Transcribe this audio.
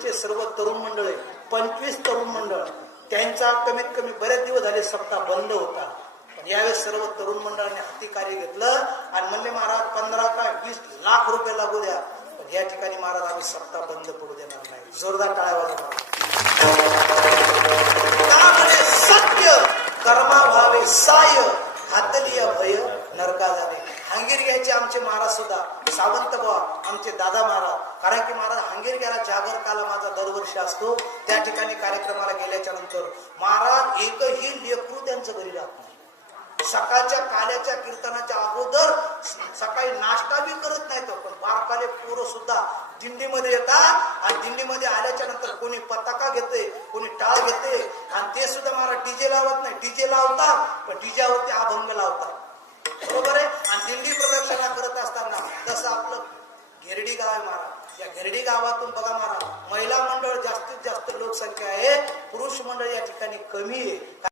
हिंगोलीचे सर्व तरुण मंडळ आहे, 25 तरुण मंडळ, त्यांचा कमीत कमी बरेच दिवस झाले सप्ताह बंद होता. पण यावेळेस सर्व तरुण मंडळाने हाती कार्य घेतलं आणि म्हणले महाराज 15 का 20 लाख रुपये लागू द्या, पण या ठिकाणी महाराज आम्ही सप्ताह बंद पडू देणार नाही. जोरदार टाळ्या वाजवा. सत्य कर्मा व्हावे साय, हातलिय भय नरका जाणे. हंगेरियाचे आमचे महाराज सुद्धा, सावंत बुवा आमचे दादा महाराज, कारण की महाराज हंगेरियाला जागर काला माझा दरवर्षी असतो. त्या ठिकाणी कार्यक्रमाला गेल्याच्या नंतर महाराज एकही लेकरू त्यांचं घरी राहत नाही. सकाळच्या काल्याच्या कीर्तनाच्या अगोदर सकाळी नाश्ता बी करत नाही तो, पण बारकाले पोरं सुद्धा दिंडीमध्ये येतात आणि दिंडीमध्ये आल्याच्या नंतर कोणी पताका घेते, कोणी टाळ घेते आणि ते सुद्धा मला डीजे लावत नाही. डीजे लावतात पण डीजेवरती अभंग लावतात, बरोबर आहे. आणि दिंडी प्रदक्षिणा करत असताना जसं आपलं घेरडी गाव आहे महाराज, या घेरडी गावातून बघा महाराज महिला मंडळ जास्तीत जास्त लोकसंख्या आहे, पुरुष मंडळ या ठिकाणी कमी आहे.